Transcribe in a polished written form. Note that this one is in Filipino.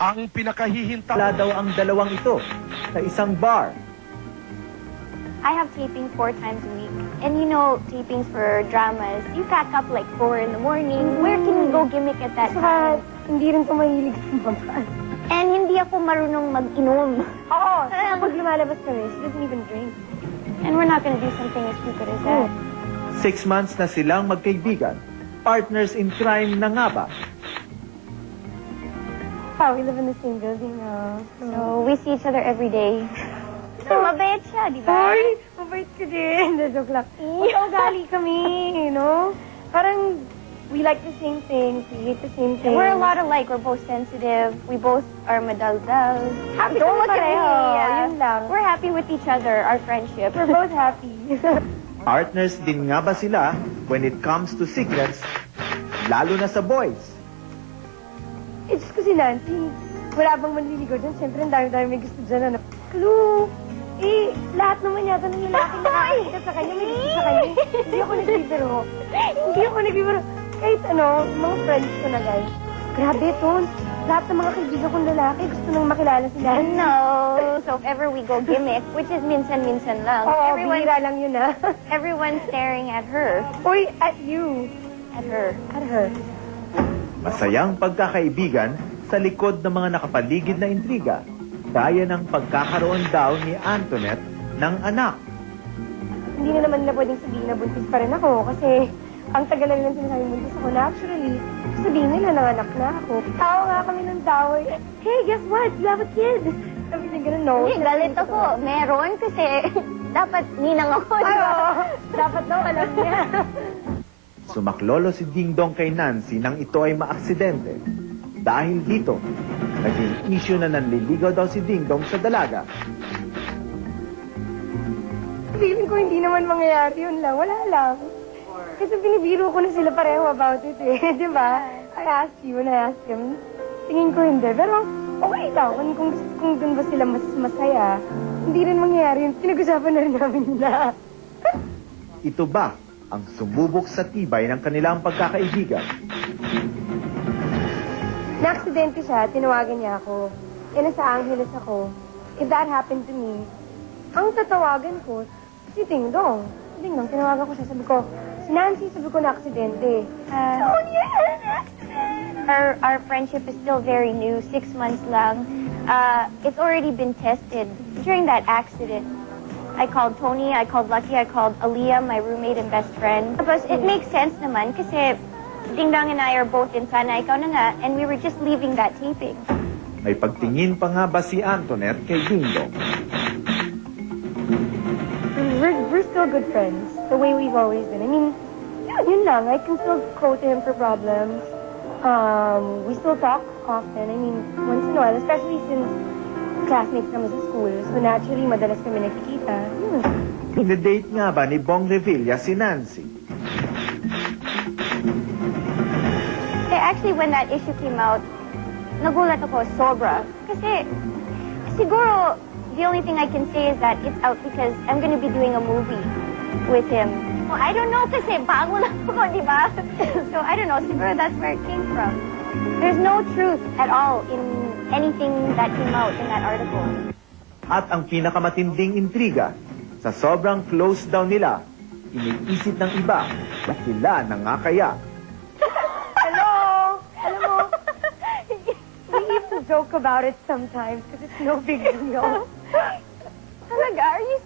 Ang pinakahihintay. Wala daw ang dalawang ito sa isang bar. I have taping 4 times a week. And you know, tapings for dramas, you pack up like 4 in the morning. Where can we go gimmick at that time? Hindi rin ko mahilig sa mabaan. And hindi ako marunong mag-inom. Oo, kapag lumalabas kami, she doesn't even drink. And we're not gonna do something as stupid as that. 6 months na silang magkaibigan. Partners in crime na nga ba? We live in the same building now. So we see each other every day. So mabait siya, di ba? Hoy, mabait ka din. Joke lang. Ugali kami, you know? Parang, we like the same things, we hate the same things. We're a lot alike. We're both sensitive. We both are madaldal. Happy Don't kami look at me. pareho. Yeah. Yun lang. We're happy with each other, our friendship. We're both happy. Partners din nga ba sila when it comes to secrets, lalo na sa boys? It's just kasi Nancy, wala bang manliligaw dyan? Siyempre, ang dami-dami may gusto dyan. Ano? Clue! Lahat naman yata ng lalaki nakakita sa kanya, may gusto sa kanya. Hindi ako nagbibiro. Hindi ako nagbibiro. Kahit ano, mga friends ko na guys. Grabe, Ton. Lahat ng mga kaibigan kong lalaki gusto nang makilala si Nancy. No. So if ever we go gimmick, which is minsan-minsan lang, Oo, bihira lang yun ah. everyone's staring at her. Uy, at you. At her. At her. Masayang pagkakaibigan sa likod ng mga nakapaligid na intriga, gaya ng pagkakaroon daw ni Antoinette ng anak. Hindi na naman nila pwedeng sabihin na buntis pa rin ako kasi ang tagal na nilang sinasabi buntis ako na actually, sabihin nila nanganak na ako. Tawa nga kami ng tawa. Hey, guess what? You have a kid. Sabi niya gano'n, no. Hindi, galit ako. Meron kasi dapat ninang ako. Ay, oo. Dapat daw alam niya. Sumaklolo si Ding Dong kay Nancy nang ito ay maaksidente. Dahil dito, naging issue na nanliligaw daw si Ding Dong sa dalaga. Feeling ko hindi naman mangyayari yun lang. Wala lang. Kasi binibiro ko na sila pareho about it eh. Di ba? I asked you and I asked him. Tingin ko hindi. Pero okay daw. Kung dun ba sila mas masaya, hindi rin mangyayari yun. Pinag-usapan na rin namin nila. Ito ba ang sumubok sa tibay ng kanilang pagkakaibigan? Na-aksidente siya, tinawagan niya ako. E nasa Angeles ako. If that happened to me, ang tatawagan ko, si Ding Dong. Si Ding Dong, tinawagan ko siya. Sabi ko, si Nancy, sabi ko na-aksidente. Our friendship is still very new, 6 months lang. It's already been tested during that accident. I called Tony, I called Lucky, I called Aaliyah, my roommate and best friend. Tapos it makes sense naman kasi Ding Dong and I are both in Sana Ikaw Na Nga, and we were just leaving that taping. May pagtingin pa nga ba si Antoinette kay Ding Dong? We're still good friends, the way we've always been. I mean, yun lang. I can still go to him for problems. We still talk often. I mean, once in a while, especially since classmates kami sa school. So naturally, madalas kami nakikita. Pinadate nga ba ni Bong Revilla si Nancy? Actually, when that issue came out, nagulat ako sobra. Kasi, siguro, the only thing I can say is that it's out because I'm gonna be doing a movie with him. Well, I don't know kasi bago lang ako, di ba? So, I don't know. Siguro that's where it came from. There's no truth at all in anything that came out in that article. At ang pinakamatinding intriga, sa sobrang close daw nila, iniisip ng iba na sila na nga kaya. Hello! Alam mo, we used to joke about it sometimes because it's no big deal. Talaga? Are you